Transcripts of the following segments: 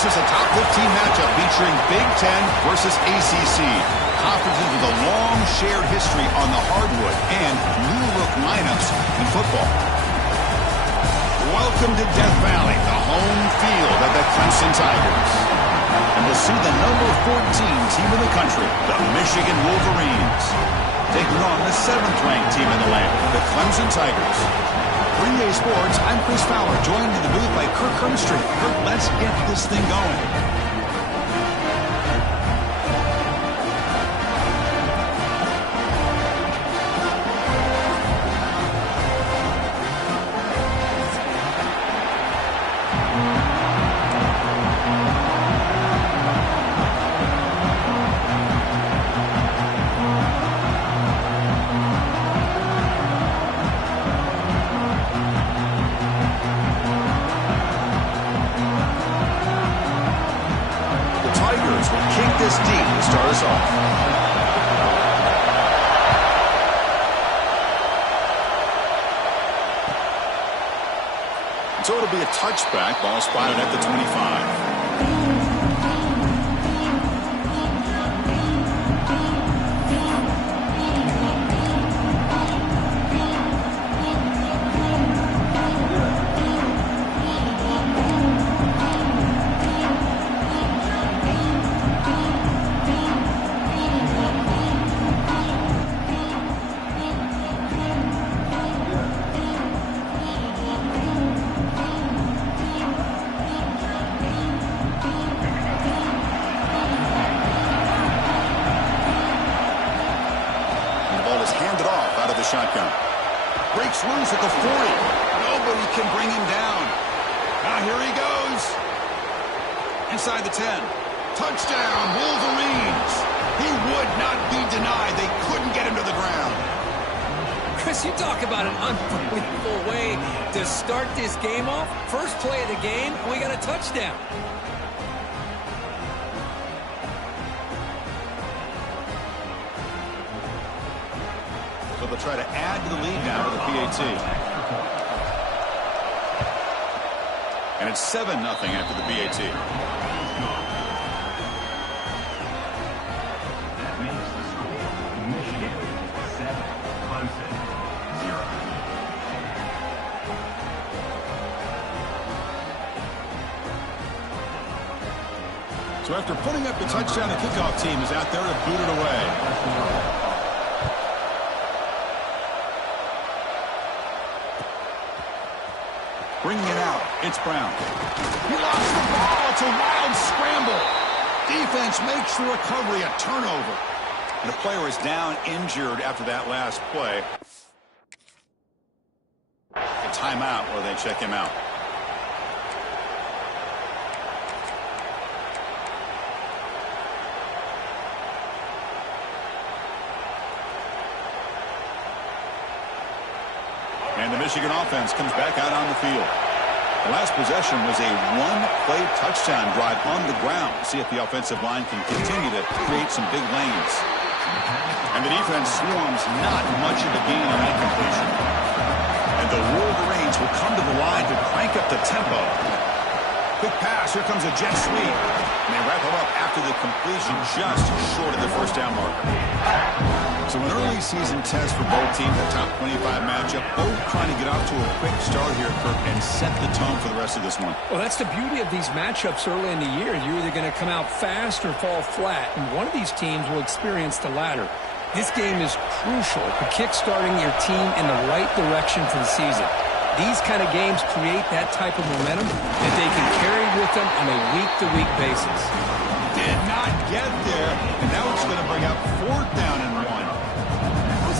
This is a top 15 matchup featuring Big Ten versus ACC. Conferences with a long shared history on the hardwood and new look lineups in football. Welcome to Death Valley, the home field of the Clemson Tigers. And we'll see the number 14 team in the country, the Michigan Wolverines, taking on the 7th-ranked team in the land, the Clemson Tigers. For EA Sports, I'm Chris Fowler, joined in the booth by Kirk Hermstreet. Kirk, let's get this thing going. This deep to start us off. So it'll be a touchback. Ball spotted at the 25. Shotgun. Breaks loose at the 40. Nobody can bring him down. Now here he goes. Inside the 10. Touchdown, Wolverines. He would not be denied. They couldn't get him to the ground. Chris, you talk about an unbelievable way to start this game off. First play of the game, we got a touchdown. So they'll try to add to the lead now to the PAT. And it's 7-0 after the PAT. That makes the score Michigan 7, Clemson 0. So after putting up the touchdown, the kickoff team is out there to boot it away. Bringing it out, it's Brown. He lost the ball. It's a wild scramble. Defense makes the recovery a turnover. And the player is down injured after that last play. A timeout where they check him out. And the Michigan offense comes back out on the field. The last possession was a one-play touchdown drive on the ground. See if the offensive line can continue to create some big lanes. And the defense swarms not much of a gain on that completion. And the Wolverines will come to the line to crank up the tempo. Quick pass. Here comes a jet sweep. And they wrap it up after the completion just short of the first down marker. So an early season test for both teams, a top 25 matchup, both trying to get off to a quick start here, Kirk, and set the tone for the rest of this one. Well, that's the beauty of these matchups early in the year. You're either going to come out fast or fall flat, and one of these teams will experience the latter. This game is crucial for kick-starting your team in the right direction for the season. These kind of games create that type of momentum that they can carry with them on a week-to-week basis. Did not get there, and now it's going to bring up 4th down and 1.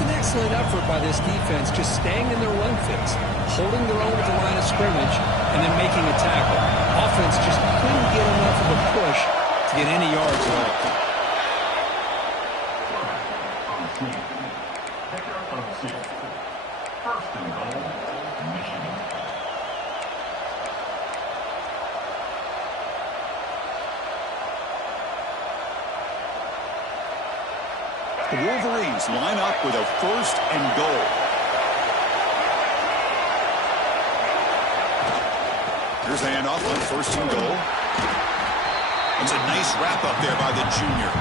An excellent effort by this defense, just staying in their run fits, holding their own at the line of scrimmage, and then making a tackle. Offense just couldn't get enough of a push to get any yards left. First and goal, Michigan. The Wolverines line up with a 1st and goal. Here's the handoff on 1st and goal. It's a nice wrap up there by the junior.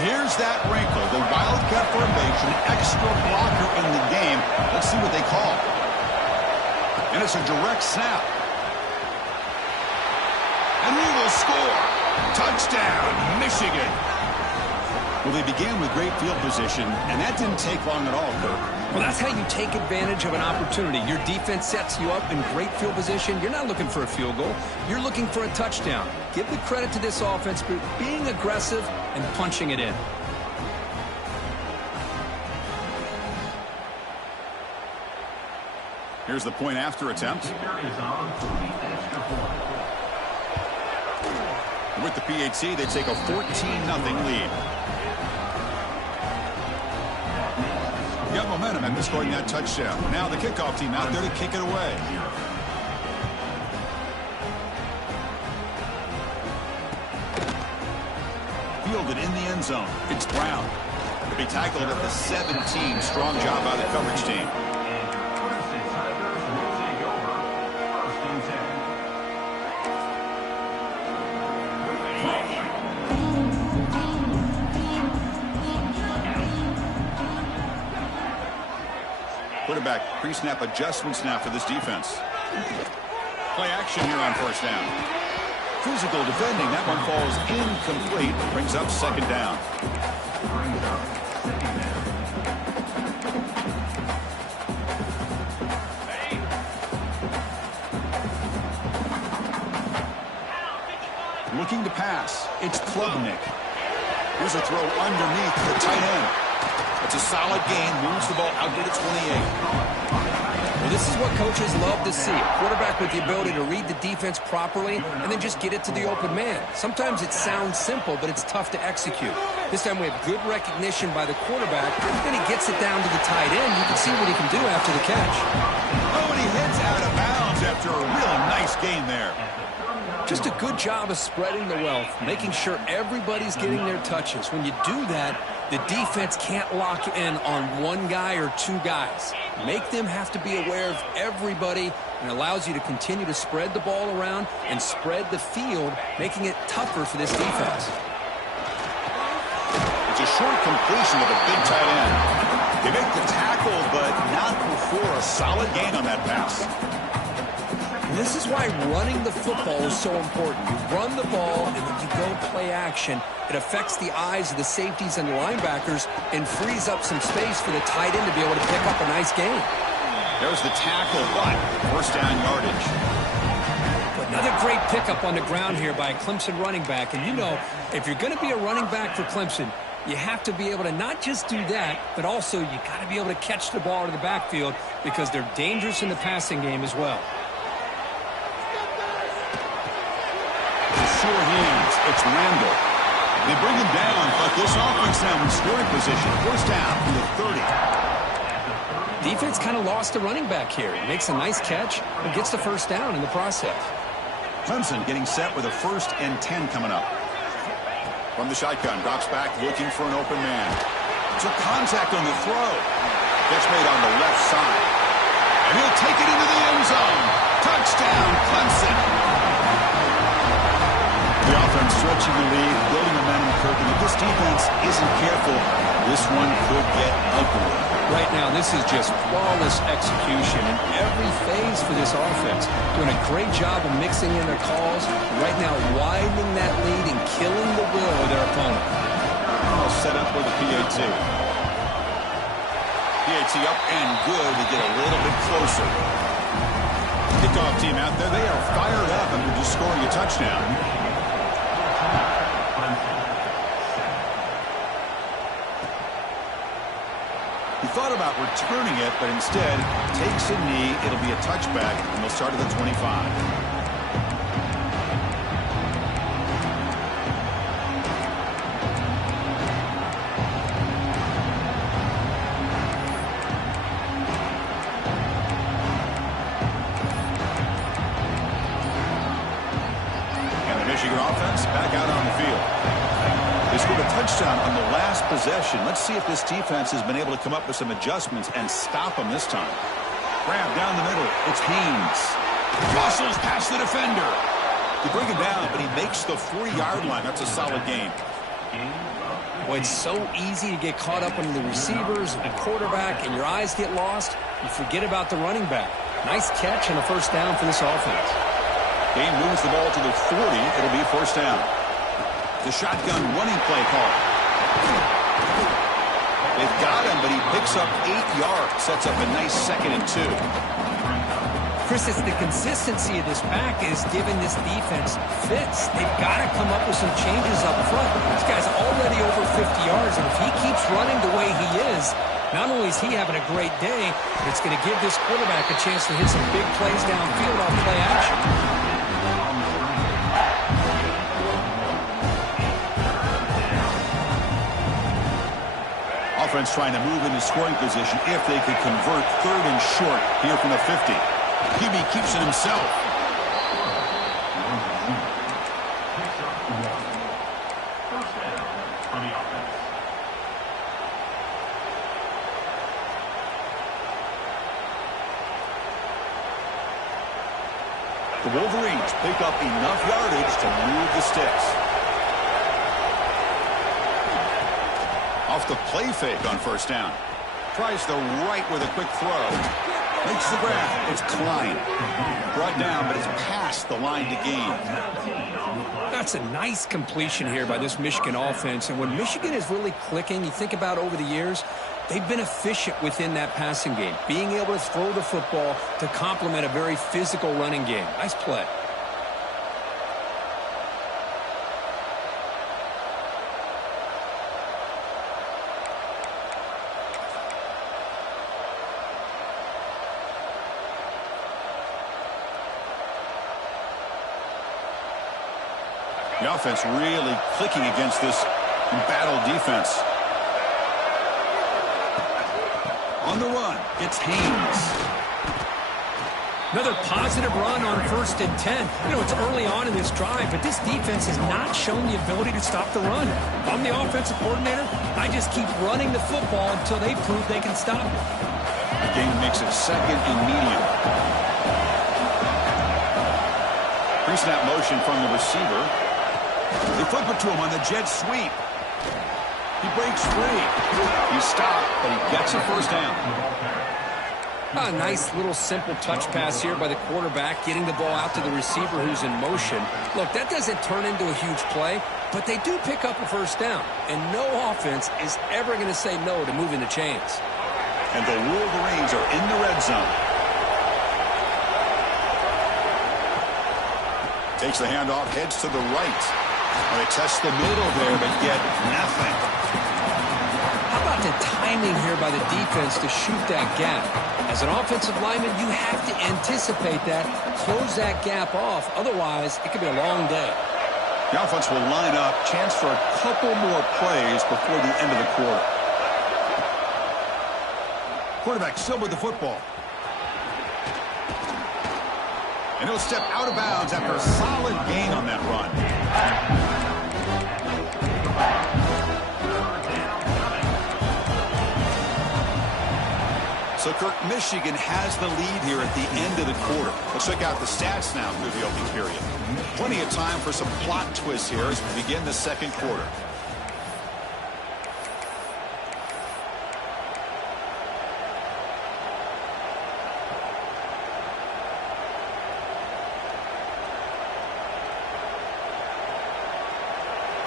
Here's that wrinkle, the Wildcat formation, extra blocker in the game. Let's see what they call. And it's a direct snap. And he will score. Touchdown, Michigan. Well, they began with great field position, and that didn't take long at all, Kirk. Well, that's how you take advantage of an opportunity. Your defense sets you up in great field position. You're not looking for a field goal. You're looking for a touchdown. Give the credit to this offense for being aggressive and punching it in. Here's the point after attempt. With the PAT, they take a 14-0 lead. Got momentum after scoring that touchdown. Now the kickoff team out there to kick it away. Fielded in the end zone. It's Brown. To be tackled at the 17. Strong job by the coverage team. Quarterback pre-snap adjustments now for this defense. Play action here on first down. Physical defending. That one falls incomplete. Brings up second down. Looking to pass. It's Klubnik. Here's a throw underneath the tight end. It's a solid gain. Moves the ball out to the 28. Well, this is what coaches love to see. A quarterback with the ability to read the defense properly and then just get it to the open man. Sometimes it sounds simple, but it's tough to execute. This time we have good recognition by the quarterback. Then he gets it down to the tight end. You can see what he can do after the catch. Oh, and he hits out of bounds after a really nice gain there. Just a good job of spreading the wealth, making sure everybody's getting their touches. When you do that, the defense can't lock in on one guy or two guys. Make them have to be aware of everybody, and allows you to continue to spread the ball around and spread the field, making it tougher for this defense. It's a short completion of a big tight end. They make the tackle, but not before a solid gain on that pass. This is why running the football is so important. You run the ball, and then you go play action. It affects the eyes of the safeties and the linebackers and frees up some space for the tight end to be able to pick up a nice gain. There's the tackle, but first down yardage. Another great pickup on the ground here by a Clemson running back. And you know, if you're going to be a running back for Clemson, you have to be able to not just do that, but also you got to be able to catch the ball to the backfield because they're dangerous in the passing game as well. Sure hands. It's Randall. They bring him down, but this offense now in scoring position. First down from the 30. Defense kind of lost the running back here. He makes a nice catch and gets the first down in the process. Clemson getting set with a 1st and 10 coming up. From the shotgun, drops back looking for an open man. Took contact on the throw. Catch made on the left side. And he'll take it into the end zone. Touchdown, Clemson. The offense stretching the lead, building momentum, Kirk, and if this defense isn't careful, this one could get ugly. Right now, this is just flawless execution in every phase for this offense. Doing a great job of mixing in their calls. Right now, widening that lead and killing the will of their opponent. All set up with a PAT. PAT up and good to get a little bit closer. Kickoff team out there, they are fired up after just scoring a touchdown. He thought about returning it, but instead takes a knee. It'll be a touchback, and they'll start at the 25. their offense back out on the field. They scored a touchdown on the last possession. Let's see if this defense has been able to come up with some adjustments and stop them this time. Grab down the middle. It's Haynes. Muscles past the defender. You bring him down, but he makes the 40-yard line. That's a solid gain. Well, it's so easy to get caught up in the receivers and the quarterback, and your eyes get lost. You forget about the running back. Nice catch and a first down for this offense. Game moves the ball to the 40. It'll be first down. The shotgun running play call. They've got him, but he picks up 8 yards. Sets up a nice 2nd and 2. Chris, it's the consistency of this back is giving this defense fits. They've got to come up with some changes up front. This guy's already over 50 yards, and if he keeps running the way he is, not only is he having a great day, but it's going to give this quarterback a chance to hit some big plays downfield on play action. Offense trying to move into scoring position if they could convert 3rd and short here from the 50. QB keeps it himself. First down for the offense. The Wolverines pick up enough yardage to move the sticks. Off the play fake on first down. Tries the right with a quick throw. Makes the grab. It's Klein. Brought down, but it's past the line to gain. That's a nice completion here by this Michigan offense. And when Michigan is really clicking, you think about over the years, they've been efficient within that passing game. Being able to throw the football to complement a very physical running game. Nice play. The offense really clicking against this embattled defense. On the run, it's Haynes. Another positive run on 1st and 10. You know, it's early on in this drive, but this defense has not shown the ability to stop the run. If I'm the offensive coordinator, I just keep running the football until they prove they can stop it. The game makes it 2nd and medium. Pre-snap motion from the receiver. They flip it to him on the jet sweep. He breaks free. He's stopped, but he gets a first down. A nice little simple touch pass here by the quarterback, getting the ball out to the receiver who's in motion. Look, that doesn't turn into a huge play, but they do pick up a first down. And no offense is ever going to say no to moving the chains. And the Wolverines are in the red zone. Takes the handoff, heads to the right. They test the middle there, but get nothing. How about the timing here by the defense to shoot that gap? As an offensive lineman, you have to anticipate that, close that gap off. Otherwise, it could be a long day. The offense will line up, chance for a couple more plays before the end of the quarter. Quarterback still with the football. And he'll step out of bounds after a solid gain on that run. So, Kirk, Michigan has the lead here at the end of the quarter. Let's check out the stats now through the opening period. Plenty of time for some plot twists here as we begin the second quarter.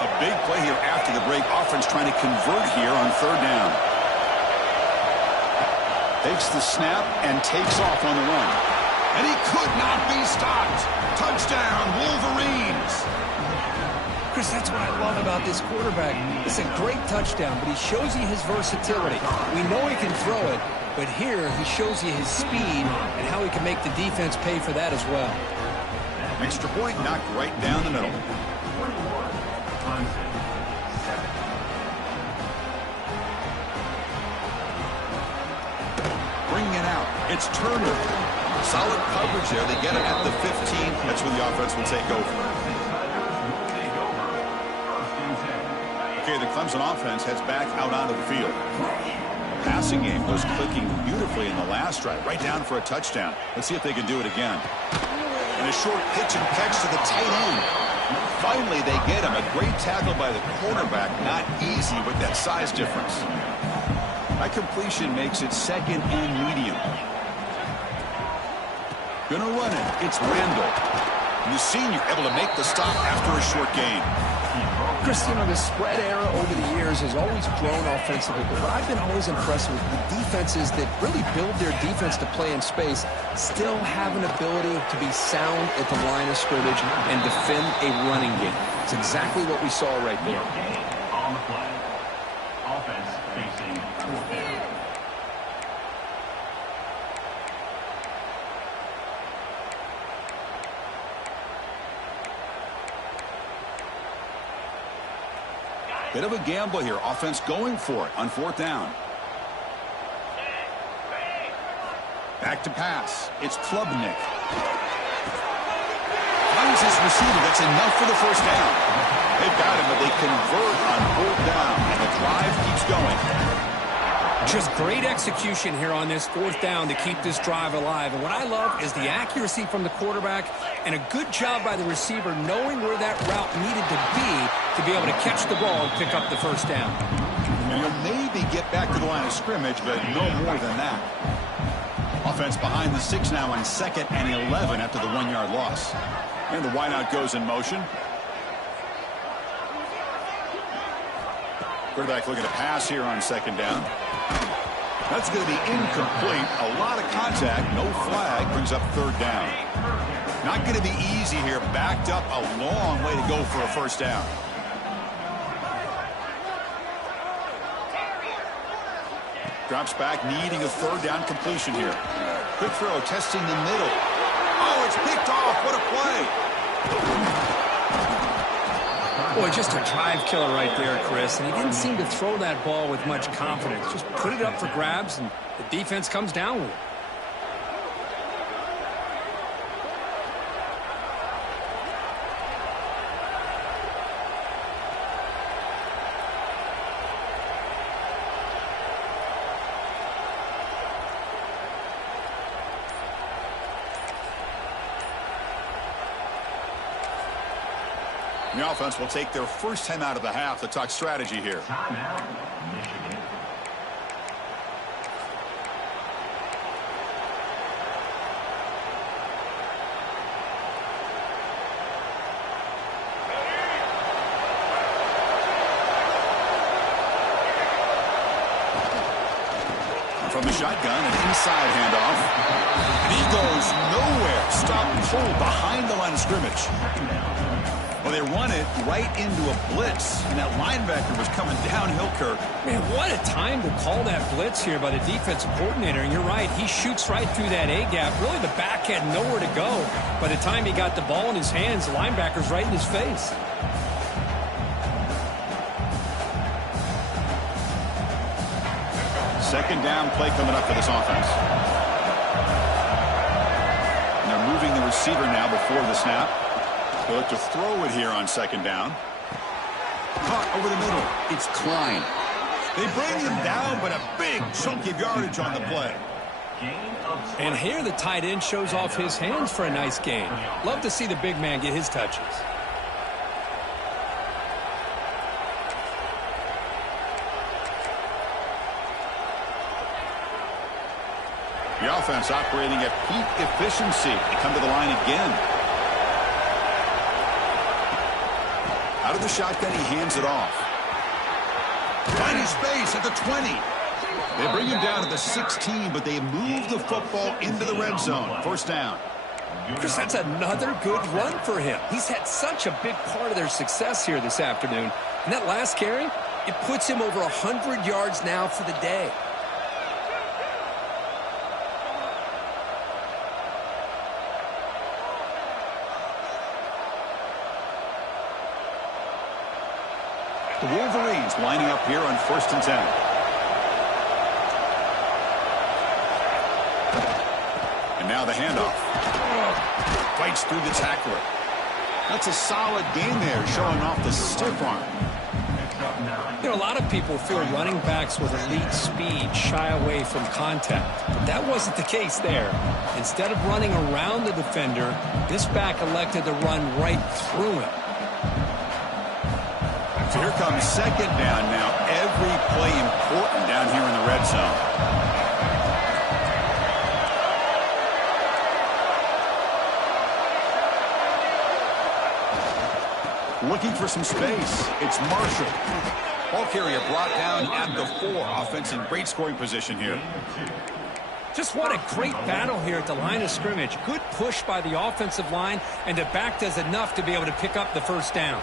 A big play here after the break. Offense trying to convert here on 3rd down. Takes the snap and takes off on the run. And he could not be stopped. Touchdown, Wolverines. Chris, that's what I love about this quarterback. It's a great touchdown, but he shows you his versatility. We know he can throw it, but here he shows you his speed and how he can make the defense pay for that as well. Extra point knocked right down the middle. Bringing it out. It's Turner. Solid coverage there. They get it at the 15. That's where the offense will take over. the Clemson offense heads back out onto the field. The passing game was clicking beautifully in the last drive, right down for a touchdown. Let's see if they can do it again. And a short pitch and catch to the tight end. Finally, they get him. A great tackle by the quarterback. Not easy with that size difference. That completion makes it second and medium. Gonna run it. It's Randall. The senior able to make the stop after a short gain. Chris, you know, the spread era over the years has always grown offensively, but what I've been always impressed with the defenses that really build their defense to play in space still have an ability to be sound at the line of scrimmage and defend a running game. It's exactly what we saw right there. On the play. Offense facing fourth down. Bit of a gamble here. Offense going for it on fourth down. Back to pass. It's Klubnik. Finds his receiver. That's enough for the first down. They've got him, but they convert on fourth down, and the drive keeps going. Just great execution here on this fourth down to keep this drive alive. And what I love is the accuracy from the quarterback and a good job by the receiver knowing where that route needed to be able to catch the ball and pick up the first down. And he'll maybe get back to the line of scrimmage, but no more than that. Offense behind the 6 now on 2nd and 11 after the 1-yard loss. And the wideout goes in motion. Quarterback looking to pass here on 2nd down. That's going to be incomplete. A lot of contact. No flag. Brings up 3rd down. Not going to be easy here. Backed up a long way to go for a first down. Drops back, needing a 3rd down completion here. Quick throw, testing the middle. Oh, it's picked off. What a play. Boy, just a drive killer right there, Chris. And he didn't seem to throw that ball with much confidence. Just put it up for grabs, and the defense comes down with it. The offense will take their first time out of the half to talk strategy here. Timeout, Michigan. From the shotgun, an inside handoff. And he goes nowhere. Stop and pull behind the line of scrimmage. Well, they run it right into a blitz, and that linebacker was coming downhill, Kirk. Man, what a time to call that blitz here by the defensive coordinator. And you're right, he shoots right through that A-gap. Really, the back had nowhere to go. By the time he got the ball in his hands, the linebacker's right in his face. Second down play coming up for this offense. And they're moving the receiver now before the snap. They'll look to throw it here on 2nd down. Caught over the middle. It's Klein. They bring him down, but a big chunk of yardage on the play. And here the tight end shows off his hands for a nice gain. Love to see the big man get his touches. The offense operating at peak efficiency. They come to the line again. Out of the shotgun, he hands it off. Finding space at the 20. They bring him down to the 16, but they move the football into the red zone. First down. Chris, that's another good run for him. He's had such a big part of their success here this afternoon. And that last carry, it puts him over 100 yards now for the day. The Wolverines lining up here on 1st and 10. And now the handoff. Fights through the tackler. That's a solid game there, showing off the stiff arm. You know, a lot of people feel running backs with elite speed shy away from contact. But that wasn't the case there. Instead of running around the defender, this back elected to run right through him. So here comes second down now. Every play important down here in the red zone. Looking for some space. It's Marshall. Ball carrier brought down at the 4. Offense in great scoring position here. Just what a great battle here at the line of scrimmage. Good push by the offensive line, and the back does enough to be able to pick up the first down.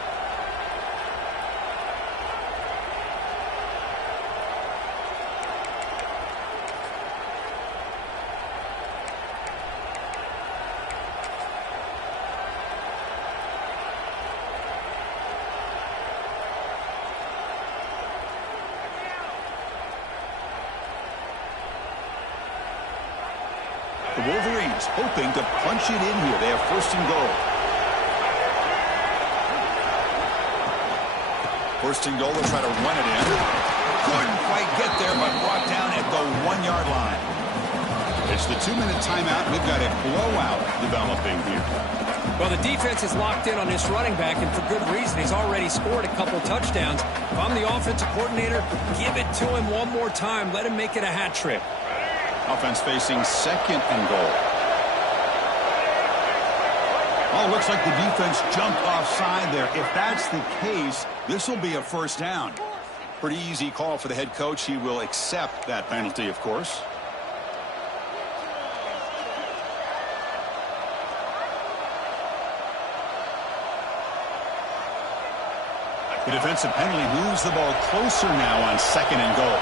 The Wolverines hoping to punch it in here. They have first and goal. First and goal, they'll try to run it in. Couldn't quite get there, but brought down at the 1-yard line. It's the 2-minute timeout. We've got a blowout developing here. Well, the defense is locked in on this running back, and for good reason. He's already scored a couple touchdowns. If I'm the offensive coordinator, give it to him one more time. Let him make it a hat trick. Offense facing second and goal. Oh, looks like the defense jumped offside there. If that's the case, this will be a first down. Pretty easy call for the head coach. He will accept that penalty, of course. The defensive penalty moves the ball closer now on second and goal.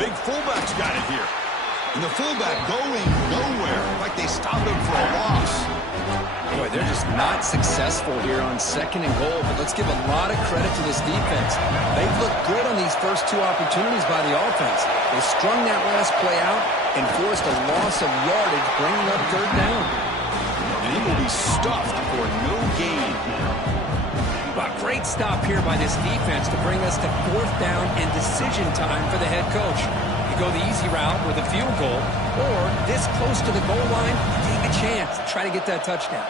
Big fullback's got it here. And the fullback going nowhere. Like they stopped him for a loss. Boy, they're just not successful here on second and goal. But let's give a lot of credit to this defense. They've looked good on these first 2 opportunities by the offense. They strung that last play out and forced a loss of yardage, bringing up third down. And he will be stuffed for no gain. A great stop here by this defense to bring us to 4th down and decision time for the head coach. You go the easy route with a field goal, or this close to the goal line, take a chance to try to get that touchdown.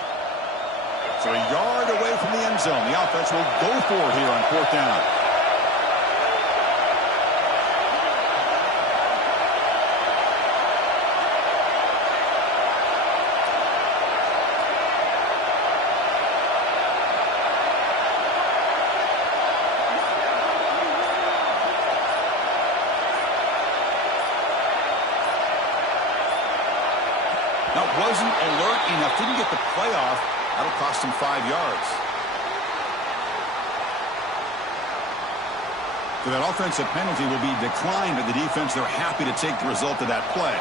So a yard away from the end zone. The offense will go for it here on 4th down. That wasn't alert enough. Didn't get the play off. That'll cost him 5 yards. So that offensive penalty will be declined by the defense. They're happy to take the result of that play.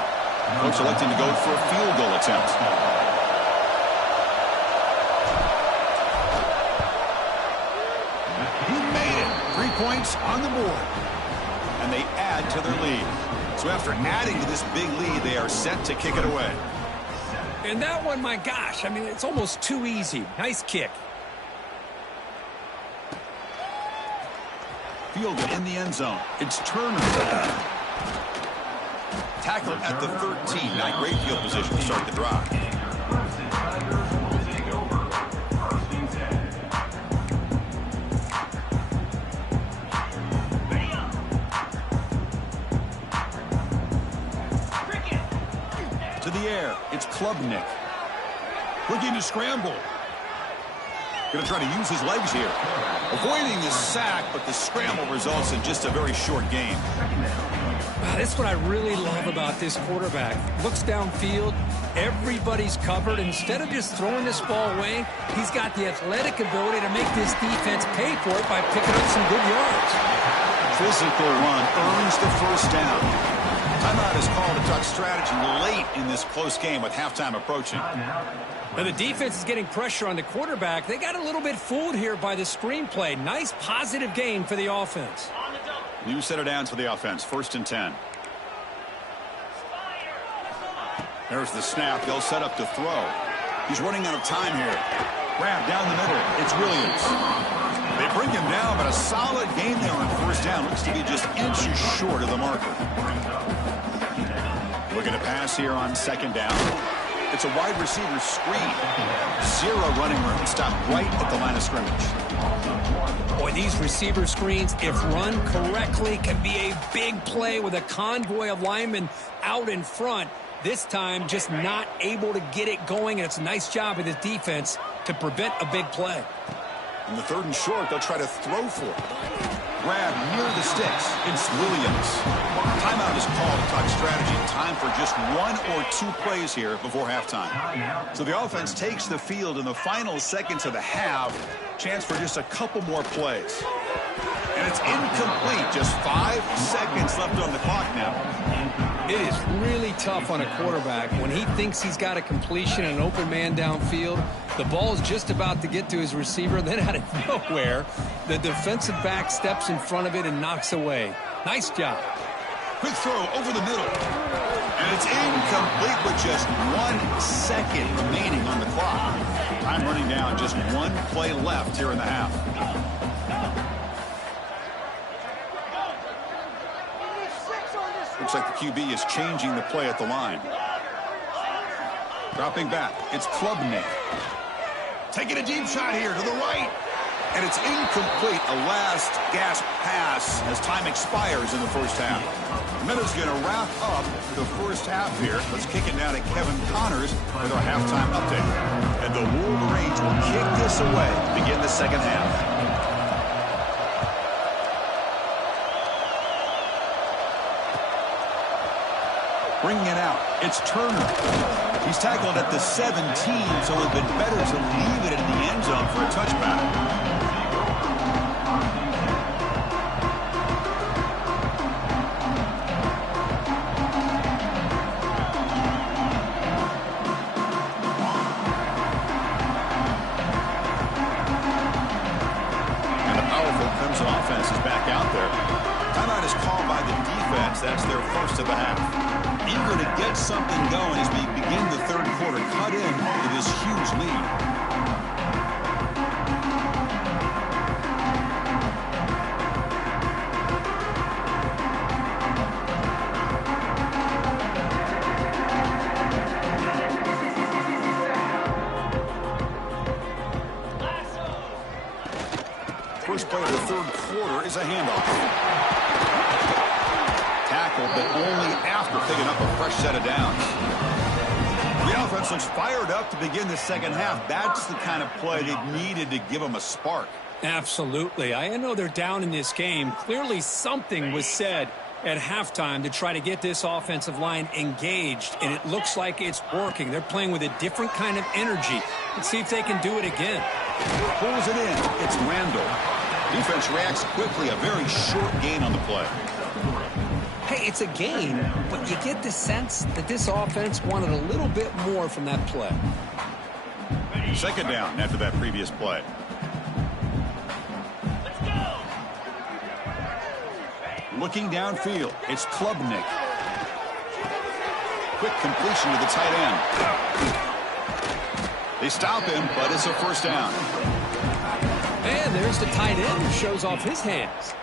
Coach electing to go for a field goal attempt. He made it. 3 points on the board. And they add to their lead. So after adding to this big lead, they are set to kick it away. And that one, my gosh, I mean, it's almost too easy. Nice kick. Fielded in the end zone. It's Turner. Tackled at the 13. Now great field position to start the drive. To the air, it's Klubnik. Looking to scramble. Going to try to use his legs here. Avoiding the sack, but the scramble results in just a very short game. Wow, that's what I really love about this quarterback. Looks downfield, everybody's covered. Instead of just throwing this ball away, he's got the athletic ability to make this defense pay for it by picking up some good yards. Physical run earns the first down. Timeout is called to talk strategy late in this close game with halftime approaching. Now the defense is getting pressure on the quarterback. They got a little bit fooled here by the screenplay. Nice positive gain for the offense. New set of downs for the offense. 1st and 10. There's the snap. They'll set up to throw. He's running out of time here. Grab down the middle. It's Williams. They bring him down, but a solid gain there on first down. Looks to be just inches short of the marker. Looking to pass here on second down. It's a wide receiver screen. Zero running room. Stopped right at the line of scrimmage. Boy, these receiver screens, if run correctly, can be a big play with a convoy of linemen out in front. This time, just not able to get it going, and it's a nice job of the defense to prevent a big play. In the third and short, they'll try to throw for it. Grab near the sticks. It's Williams. Timeout is called to talk strategy. Time for just 1 or 2 plays here before halftime. So the offense takes the field in the final seconds of the half. Chance for just a couple more plays. And it's incomplete. Just 5 seconds left on the clock now. It is really tough on a quarterback when he thinks he's got a completion and an open man downfield. The ball is just about to get to his receiver. Then out of nowhere, the defensive back steps in front of it and knocks away. Nice job. Quick throw over the middle. And it's incomplete with just 1 second remaining on the clock. Time running down. Just 1 play left here in the half. Looks like the QB is changing the play at the line. Dropping back. It's Klubnik. Taking a deep shot here to the right. And it's incomplete. A last gasp pass as time expires in the first half. And that is going to wrap up the first half here. Let's kick it down to Kevin Connors with our halftime update. And the Wolverines will kick this away to begin the second half. Bringing it out, it's Turner. He's tackled at the 17, so it would have been better to leave it in the end zone for a touchback. And the powerful Crimson offense is back out there. Timeout is called by the defense. That's their first of the half. Eager to get something going as we begin the third quarter. Cut in to this huge lead. First play of the third quarter is a handoff. Tackled, but only after picking up a fresh set of downs. The offense looks fired up to begin the second half. That's the kind of play they needed to give them a spark. Absolutely. I know they're down in this game. Clearly something was said at halftime to try to get this offensive line engaged, and it looks like it's working. They're playing with a different kind of energy. Let's see if they can do it again. Pulls it in. It's Randall. Defense reacts quickly. A very short gain on the play. Hey, it's a gain, but you get the sense that this offense wanted a little bit more from that play. Second down after that previous play. Let's go. Looking downfield, it's Klubnik. Quick completion to the tight end. They stop him, but it's a first down. And there's the tight end who shows off his hands.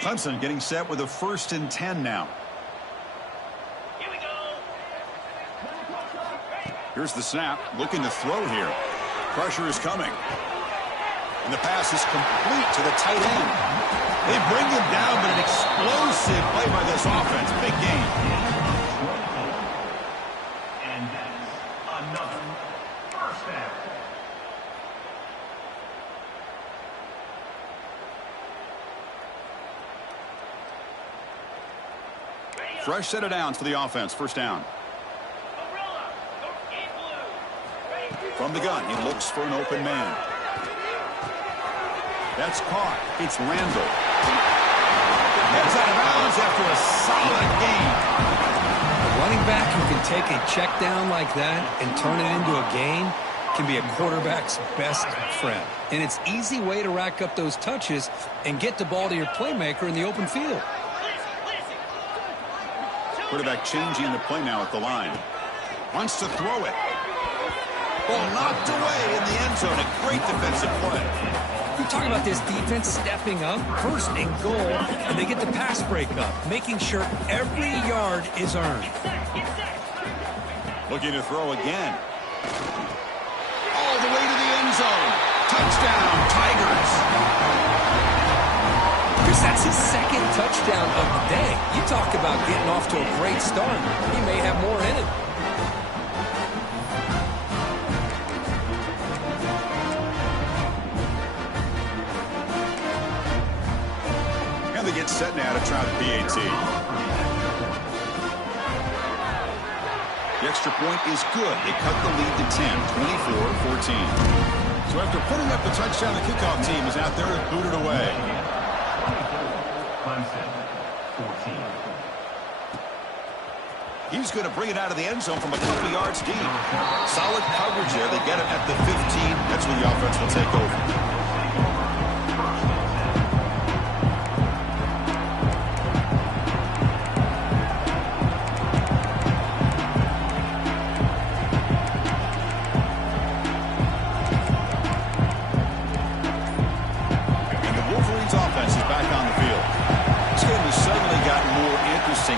Clemson getting set with a 1st and 10 now. Here we go. Here's the snap. Looking to throw here. Pressure is coming. And the pass is complete to the tight end. They bring him down, but an explosive play by this offense. Big game. And that's another first down. Fresh set of downs for the offense. First down. From the gun, he looks for an open man. That's caught. It's Randall. Heads out of bounds after a solid gain. A running back who can take a check down like that and turn it into a gain can be a quarterback's best friend. And it's an easy way to rack up those touches and get the ball to your playmaker in the open field. Quarterback changing the play now at the line. Wants to throw it. Ball knocked away in the end zone. A great defensive play. You're talking about this defense stepping up, first and goal, and they get the pass breakup, making sure every yard is earned. Looking to throw again. All the way to the end zone. Touchdown, Tigers. Chris, that's his second touchdown of the day. You talk about getting off to a great start. He may have more in it. And they get set now to try the PAT. The extra point is good. They cut the lead to 10, 24-14. So after putting up the touchdown, the kickoff team is out there to boot it away. He's going to bring it out of the end zone from a couple yards deep. Solid coverage there. They get it at the 15. That's where the offense will take over.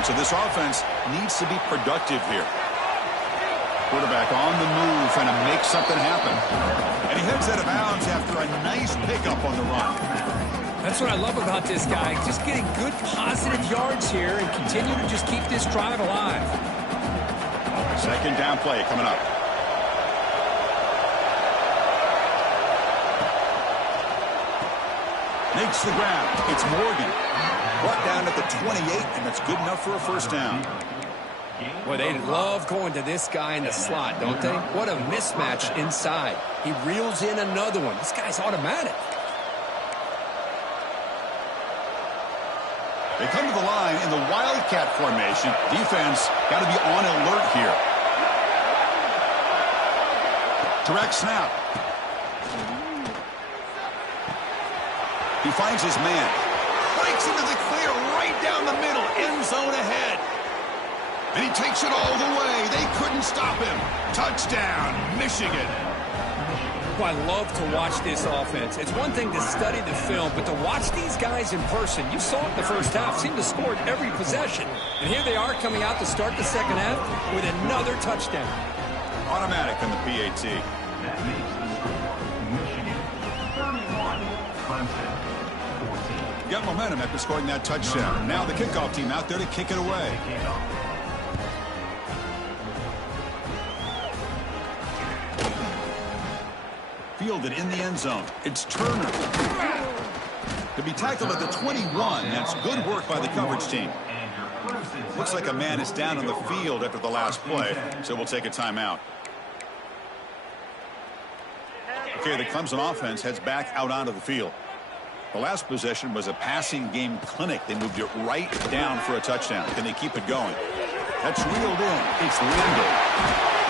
So this offense needs to be productive here. Quarterback on the move, trying to make something happen. And he heads out of bounds after a nice pickup on the run. That's what I love about this guy. Just getting good positive yards here and continue to just keep this drive alive. Second down play coming up. Makes the ground. It's Morgan. Brought down at the 28, and that's good enough for a first down. Boy, they love going to this guy in the slot, don't they? What a mismatch inside. He reels in another one. This guy's automatic. They come to the line in the Wildcat formation. Defense got to be on alert here. Direct snap. He finds his man. Breaks into the clear right down the middle. End zone ahead. And he takes it all the way. They couldn't stop him. Touchdown, Michigan. Well, I love to watch this offense. It's one thing to study the film, but to watch these guys in person, you saw it in the first half, seemed to score every possession. And here they are coming out to start the second half with another touchdown. Automatic on the PAT. That makes the score Michigan 31, Clemson 14. Got momentum after scoring that touchdown. Now the kickoff team out there to kick it away. Fielded in the end zone. It's Turner. To be tackled at the 21. That's good work by the coverage team. Looks like a man is down on the field after the last play, so we'll take a timeout. Okay, the Clemson offense heads back out onto the field. The last possession was a passing game clinic. They moved it right down for a touchdown. Can they keep it going? That's reeled in. It's Lindo.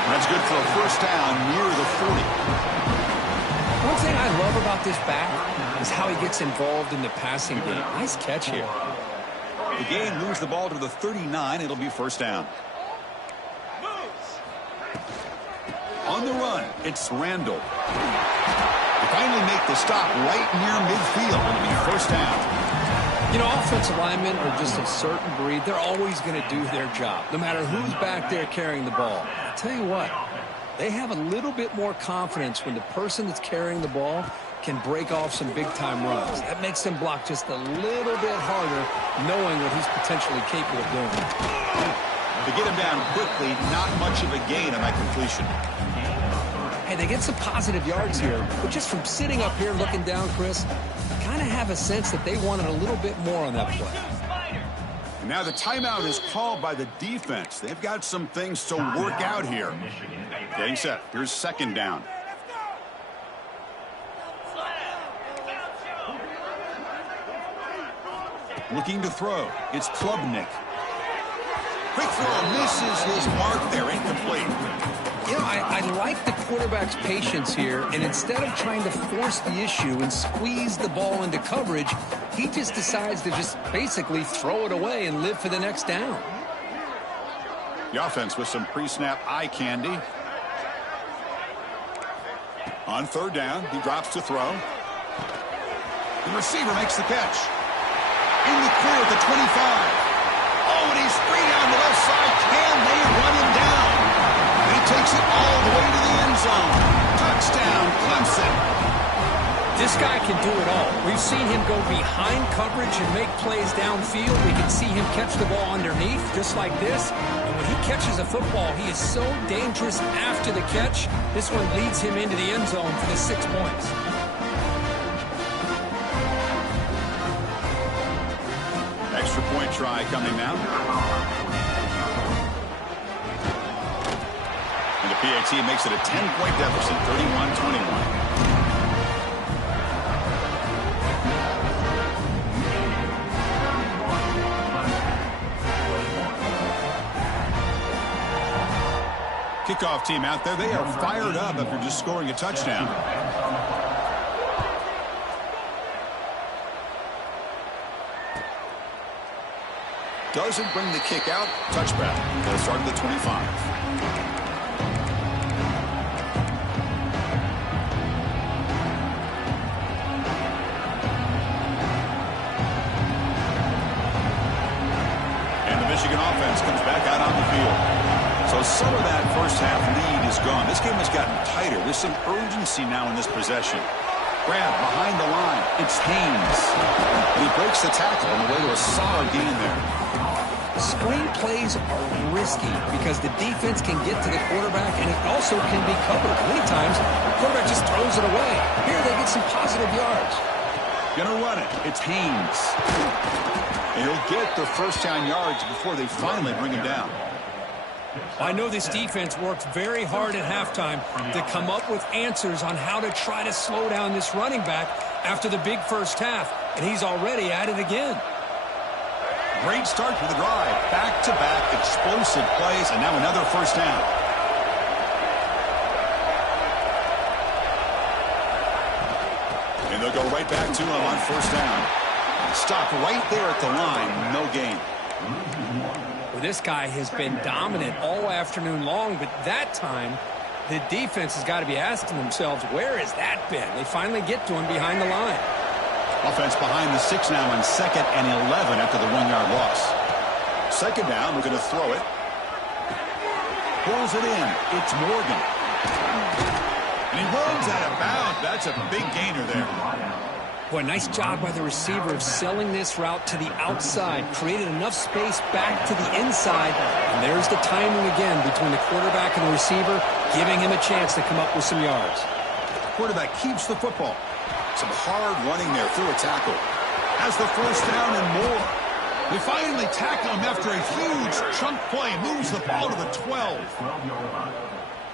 That's good for a first down near the 40. One thing I love about this back is how he gets involved in the passing game. Nice catch here. The gain moves the ball to the 39. It'll be first down. On the run, it's Randall. They finally make the stop right near midfield. It'll be first down. You know, offensive linemen are just a certain breed. They're always going to do their job, no matter who's back there carrying the ball. I'll tell you what, they have a little bit more confidence when the person that's carrying the ball can break off some big-time runs. That makes them block just a little bit harder, knowing what he's potentially capable of doing. To get him down quickly, not much of a gain on that completion. Hey, they get some positive yards here, but just from sitting up here looking down, Chris, I kind of have a sense that they wanted a little bit more on that play. And now the timeout is called by the defense. They've got some things to work out here. Getting set. Here's second down. Looking to throw. It's Klubnik. Quick throw. Misses his mark there. Incomplete. You know, I like the quarterback's patience here, and instead of trying to force the issue and squeeze the ball into coverage, he just decides to just basically throw it away and live for the next down. The offense with some pre-snap eye candy. On third down, he drops to throw. The receiver makes the catch. In the clear at the 25. Oh, and he's free down the left side. Can they run him down? And he takes it all the way to the end zone. Touchdown, Clemson. This guy can do it all. We've seen him go behind coverage and make plays downfield. We can see him catch the ball underneath, just like this. And when he catches a football, he is so dangerous after the catch. This one leads him into the end zone for the 6 points. Extra point try coming now. And the PAT makes it a 10-point deficit, 31-21. Kickoff team out there, they are fired up after just scoring a touchdown. Doesn't bring the kick out. Touchback. They'll start at the 25. And the Michigan offense comes back out on the field. So some of that first half lead is gone. This game has gotten tighter. There's some urgency now in this possession. Grab behind the line. It's Haynes. And he breaks the tackle on the way to a solid gain there. Screen plays are risky because the defense can get to the quarterback and it also can be covered. Many times, the quarterback just throws it away. Here they get some positive yards. Gonna run it. It's Haynes. And he'll get the first down yards before they finally bring him down. I know this defense worked very hard at halftime to come up with answers on how to try to slow down this running back after the big first half, and he's already at it again. Great start for the drive. Back-to-back explosive plays, and now another first down. And they'll go right back to him on first down. Stop right there at the line. No gain. Well, this guy has been dominant all afternoon long, but that time, the defense has got to be asking themselves, where has that been? They finally get to him behind the line. Offense behind the 6 now on 2nd and 11 after the 1-yard loss. Second down, we're going to throw it. Pulls it in. It's Morgan. And he runs out of bounds. That's a big gainer there. Boy, nice job by the receiver of selling this route to the outside. Created enough space back to the inside. And there's the timing again between the quarterback and the receiver, giving him a chance to come up with some yards. Quarterback keeps the football. Some hard running there through a tackle. Has the first down and more. They finally tackle him after a huge chunk play. Moves the ball to the 12.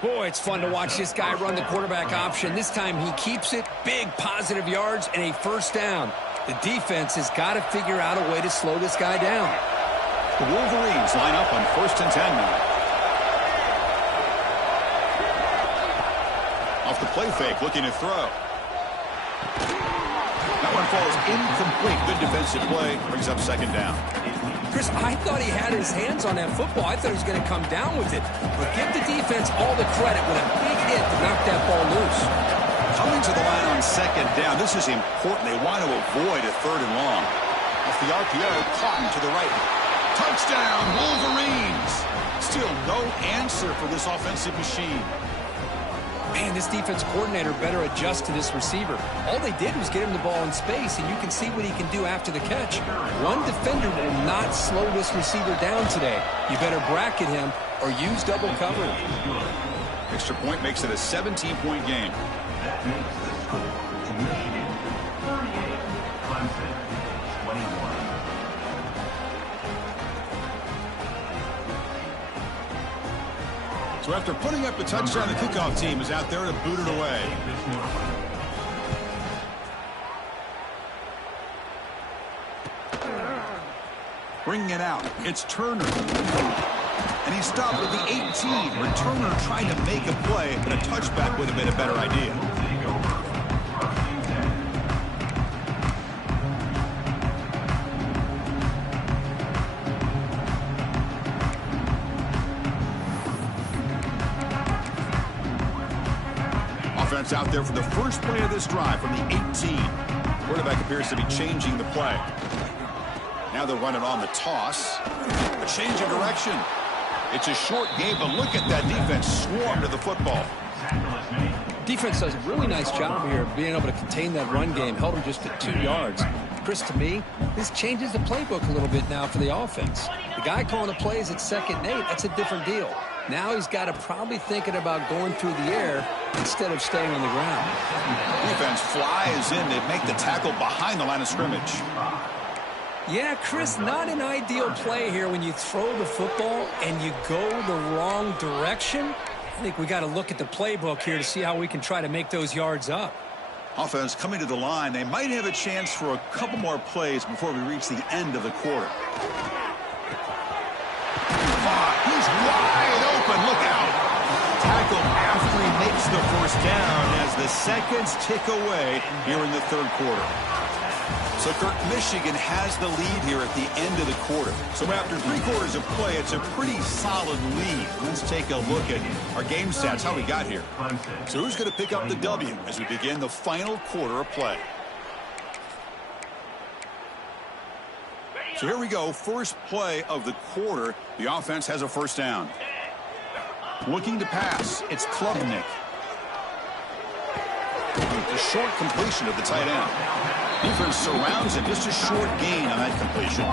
Boy, it's fun to watch this guy run the quarterback option. This time he keeps it, big positive yards, and a first down. The defense has got to figure out a way to slow this guy down. The Wolverines line up on 1st and 10 now. Off the play fake, looking to throw. That one falls incomplete. Good defensive play. Brings up second down. Chris, I thought he had his hands on that football. I thought he was going to come down with it. But give the defense all the credit with a big hit to knock that ball loose. Coming to the line on second down. This is important. They want to avoid a 3rd and long. Off the RPO, Cotton to the right. Touchdown, Wolverines. Still no answer for this offensive machine. Man, this defense coordinator better adjust to this receiver. All they did was get him the ball in space, and you can see what he can do after the catch. One defender will not slow this receiver down today. You better bracket him or use double coverage. Extra point makes it a 17-point game. That makes the score Michigan 38, Clemson 21. So after putting up the touchdown, the kickoff team is out there to boot it away. Bringing it out. It's Turner. And he stopped at the 18. Returner trying to make a play, but a touchback would have been a better idea. offense out there for the first play of this drive from the 18. Quarterback appears to be changing the play. Now they're running on the toss. A change of direction. It's a short game, but look at that defense swarm to the football. Defense does a really nice job here of being able to contain that run game. Held him just at 2 yards. Chris, to me, this changes the playbook a little bit now for the offense. The guy calling the plays at 2nd and 8, that's a different deal. Now he's got to probably thinking about going through the air instead of staying on the ground. Defense flies in to make the tackle behind the line of scrimmage. Yeah, Chris, not an ideal play here when you throw the football and you go the wrong direction. I think we got to look at the playbook here to see how we can try to make those yards up. Offense coming to the line. They might have a chance for a couple more plays before we reach the end of the quarter. He's wide open. Look out. Tackle after he makes the first down as the seconds tick away here in the 3rd quarter. So, Kirk, Michigan has the lead here at the end of the quarter. So after 3 quarters of play, it's a pretty solid lead. Let's take a look at our game stats, how we got here. So who's going to pick up the W as we begin the final quarter of play? So here we go, first play of the quarter. The offense has a first down. Looking to pass, it's Klubnik. A short completion of the tight end. Defense surrounds it, just a short gain on that completion.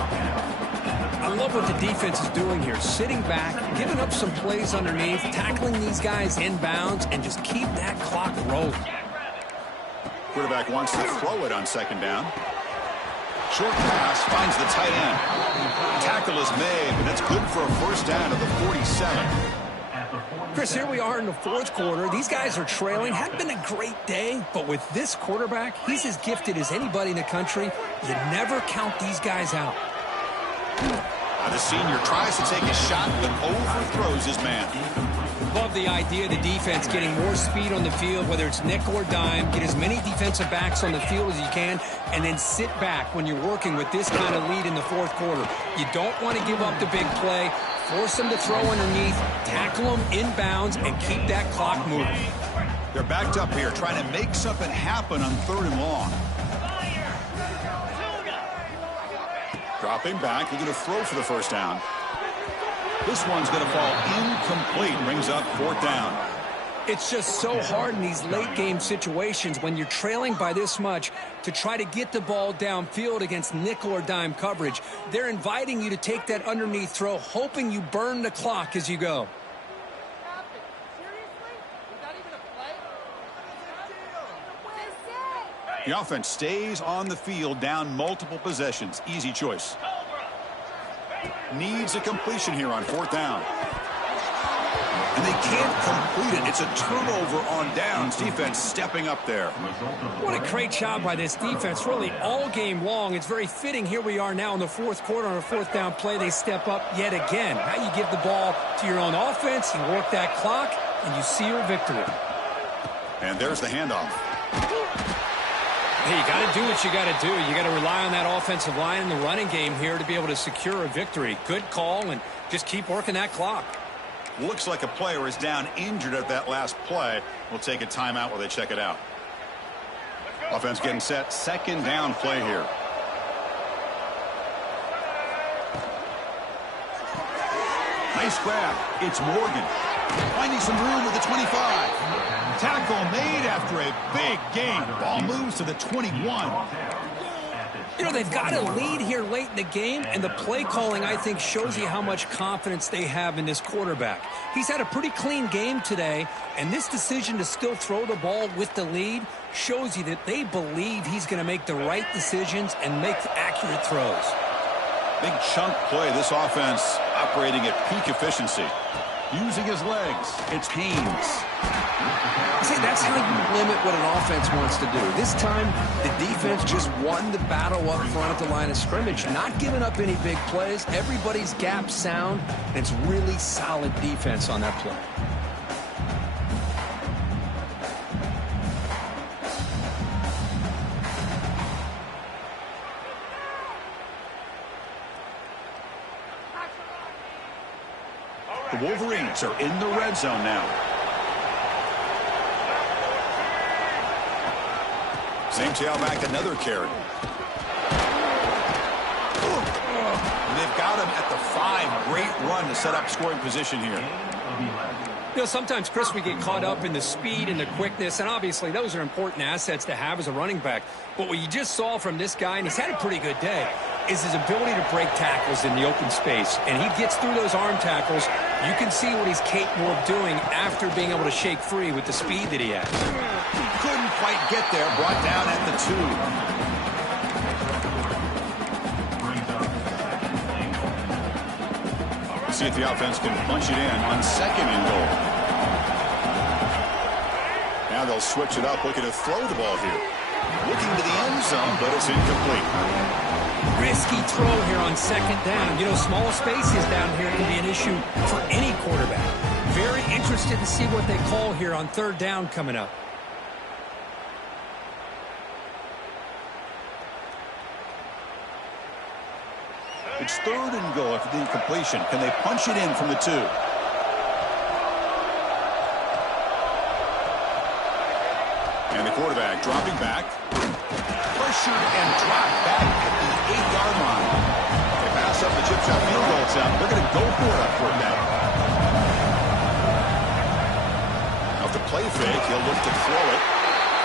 I love what the defense is doing here. Sitting back, giving up some plays underneath, tackling these guys inbounds, and just keep that clock rolling. Quarterback wants to throw it on 2nd down. Short pass finds the tight end. Tackle is made, but that's good for a first down at the 47. Chris, here we are in the 4th quarter. These guys are trailing. Hadn't been a great day, but with this quarterback, he's as gifted as anybody in the country. You never count these guys out. Now the senior tries to take a shot, but overthrows his man. Love the idea of the defense getting more speed on the field, whether it's nickel or dime. Get as many defensive backs on the field as you can, and then sit back when you're working with this kind of lead in the 4th quarter. You don't want to give up the big play. Force them to throw underneath, tackle them inbounds, and keep that clock moving. They're backed up here, trying to make something happen on 3rd and long. Dropping back, they're going to throw for the first down. This one's going to fall incomplete, brings up 4th down. It's just so hard in these late-game situations when you're trailing by this much to try to get the ball downfield against nickel or dime coverage. They're inviting you to take that underneath throw, hoping you burn the clock as you go. The offense stays on the field, down multiple possessions. Easy choice. Needs a completion here on 4th down. And they can't complete it. It's a turnover on downs. Defense stepping up there. What a great job by this defense, really all game long. It's very fitting. Here we are now in the 4th quarter on a 4th down play. They step up yet again. Now you give the ball to your own offense, you work that clock, and you seal victory. And there's the handoff. Hey, you got to do what you got to do. You got to rely on that offensive line in the running game here to be able to secure a victory. Good call, and just keep working that clock. Looks like a player is down injured at that last play. We'll take a timeout while they check it out. Offense getting set. 2nd down play here. Nice grab. It's Morgan. Finding some room at the 25. Tackle made after a big gain. Ball moves to the 21. You know, they've got a lead here late in the game, and the play calling, I think, shows you how much confidence they have in this quarterback. He's had a pretty clean game today, and this decision to still throw the ball with the lead shows you that they believe he's going to make the right decisions and make accurate throws. Big chunk play. This offense operating at peak efficiency. Using his legs. It's Haynes. See, that's how you limit what an offense wants to do. This time, the defense just won the battle up front at the line of scrimmage, not giving up any big plays. Everybody's gap sound, and it's really solid defense on that play. The Wolverines are in the red zone now. Same tailback, another carry. They've got him at the 5. Great run to set up scoring position here. You know, sometimes, Chris, we get caught up in the speed and the quickness, and obviously those are important assets to have as a running back. But what you just saw from this guy, and he's had a pretty good day, is his ability to break tackles in the open space. And he gets through those arm tackles. You can see what he's capable of doing after being able to shake free with the speed that he has. Couldn't quite get there. Brought down at the 2. See if the offense can punch it in on 2nd and goal. Now they'll switch it up, looking to throw the ball here. Looking to the end zone, but it's incomplete. Risky throw here on 2nd down. You know, small spaces down here can be an issue for any quarterback. Very interested to see what they call here on 3rd down coming up. It's 3rd and goal after the incompletion. Can they punch it in from the 2? And the quarterback dropping back. Pressured and dropped back at the 8-yard line. They pass up the chip shot field goal attempt. They're going to go for it up 4th down. Off the play fake, he'll look to throw it.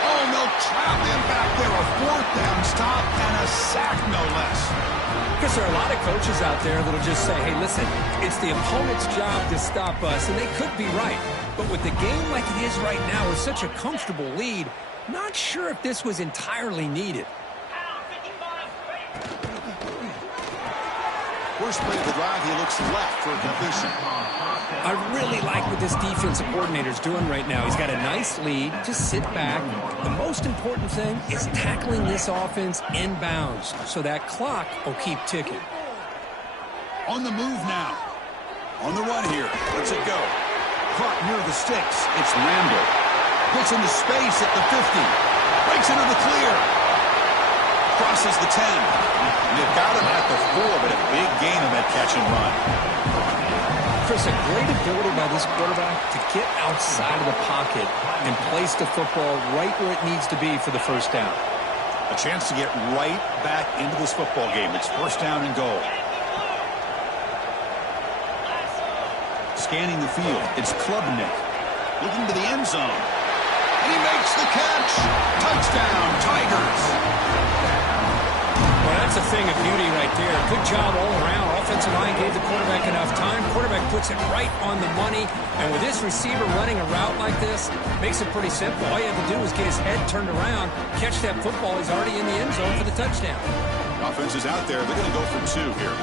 Oh, no, trap him back there. A 4th down stop and a sack, no less. Because there are a lot of coaches out there that will just say, hey, listen, it's the opponent's job to stop us, and they could be right. But with the game like it is right now with such a comfortable lead, not sure if this was entirely needed. First play of the drive, he looks left for a completion. I really like what this defensive coordinator's doing right now. He's got a nice lead. Just sit back. The most important thing is tackling this offense inbounds so that clock will keep ticking. On the move now. On the run here. Lets it go. Caught near the sticks. It's Randall. Puts into space at the 50. Breaks into the clear. Crosses the 10. And they've got him at the 4, but a big gain on that catch and run. Chris, a great ability by this quarterback to get outside of the pocket and place the football right where it needs to be for the 1st down. A chance to get right back into this football game. It's 1st down and goal. Scanning the field. It's Klubnik. Looking to the end zone. And he makes the catch. Touchdown, Tigers. Well, that's a thing of beauty right there. Good job all around. Offensive line gave the quarterback enough time. Quarterback puts it right on the money. And with this receiver running a route like this, makes it pretty simple. All you have to do is get his head turned around, catch that football. He's already in the end zone for the touchdown. Offense is out there. They're going to go for 2 here.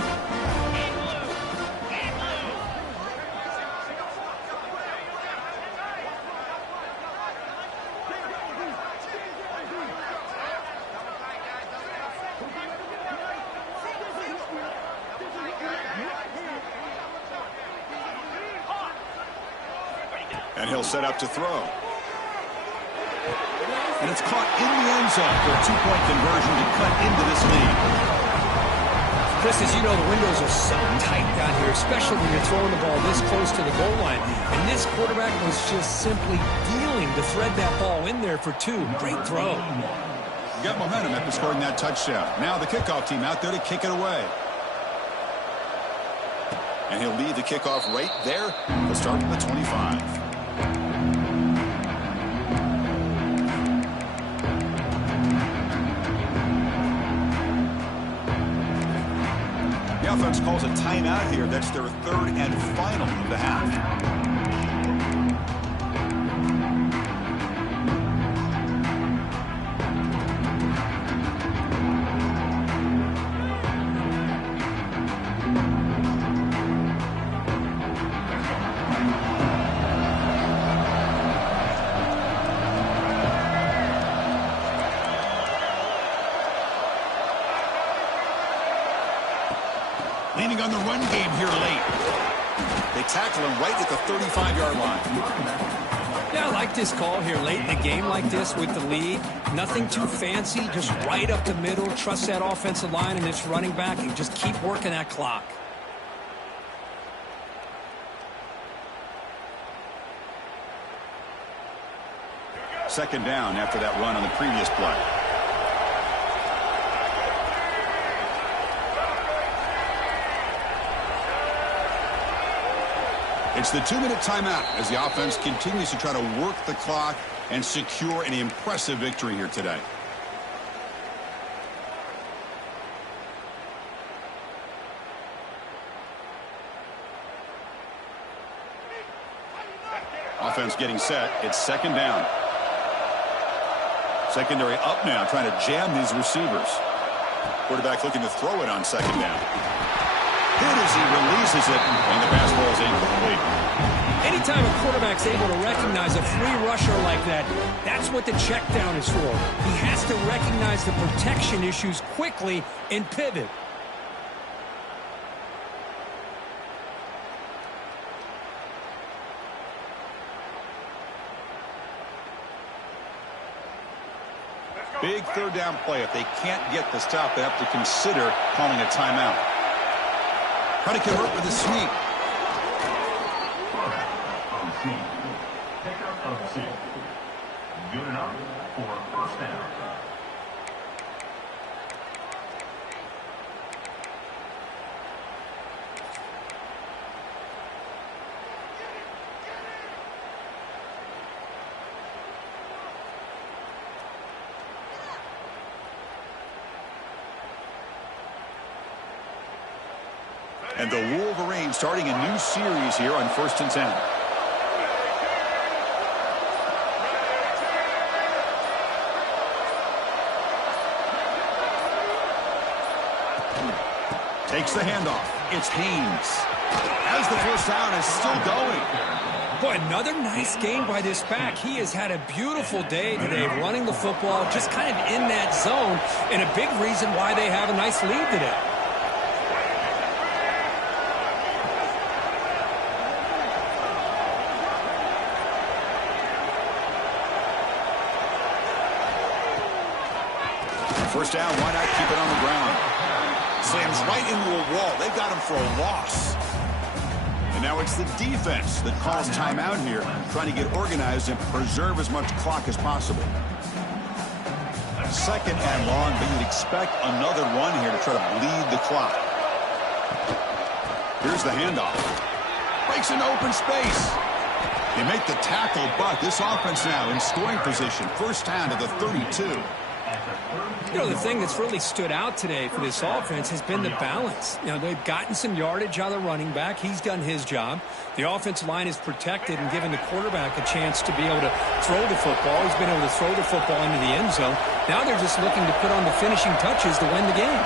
And he'll set up to throw. And it's caught in the end zone for a 2-point conversion to cut into this lead. Chris, as you know, the windows are so tight down here, especially when you're throwing the ball this close to the goal line. And this quarterback was just simply dealing to thread that ball in there for 2. Great throw. Got momentum after scoring that touchdown. Now the kickoff team out there to kick it away. And he'll lead the kickoff right there. He'll start at the 25. The offense calls a timeout here. That's their 3rd and final of the half. Leaning on the run game here late. They tackle him right at the 35-yard line. Yeah, I like this call here late in the game like this with the lead. Nothing too fancy, just right up the middle. Trust that offensive line and its running back and just keep working that clock. Second down after that run on the previous play. It's the 2-minute timeout as the offense continues to try to work the clock and secure an impressive victory here today. Offense getting set. It's second down. Secondary up now, trying to jam these receivers. Quarterback looking to throw it on second down. Hit as he releases it, and the pass ball is incomplete. Anytime a quarterback's able to recognize a free rusher like that, that's what the check down is for. He has to recognize the protection issues quickly and pivot. Big third down play. If they can't get the stop, they have to consider calling a timeout. Try to convert with a sweep. Pickup of 6. Good enough for a first down. And the Wolverines starting a new series here on 1st and 10. Takes the handoff. It's Haynes. As the first down is still going. Boy, another nice game by this back. He has had a beautiful day today running the football, just kind of in that zone, and a big reason why they have a nice lead today. First down, why not keep it on the ground? Slams right into a wall. They've got him for a loss. And now it's the defense that calls timeout here, trying to get organized and preserve as much clock as possible. Second and long, but you'd expect another run here to try to bleed the clock. Here's the handoff. Breaks into open space. They make the tackle, but this offense now in scoring position. First down to the 32. You know, the thing that's really stood out today for this offense has been the balance. You know, they've gotten some yardage out of the running back. He's done his job. The offensive line is protected and given the quarterback a chance to be able to throw the football. He's been able to throw the football into the end zone. Now they're just looking to put on the finishing touches to win the game.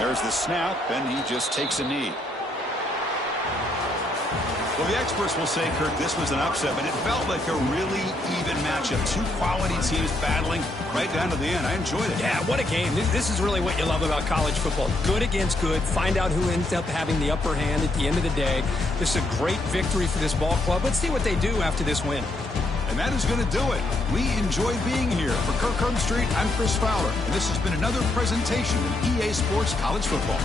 There's the snap, and he just takes a knee. Well, the experts will say, Kirk, this was an upset, but it felt like a really even matchup. Two quality teams battling right down to the end. I enjoyed it. Yeah, what a game. This is really what you love about college football. Good against good. Find out who ends up having the upper hand at the end of the day. This is a great victory for this ball club. Let's see what they do after this win. And that is going to do it. We enjoyed being here. For Kirk Herbstreit, I'm Chris Fowler, and this has been another presentation of EA Sports College Football.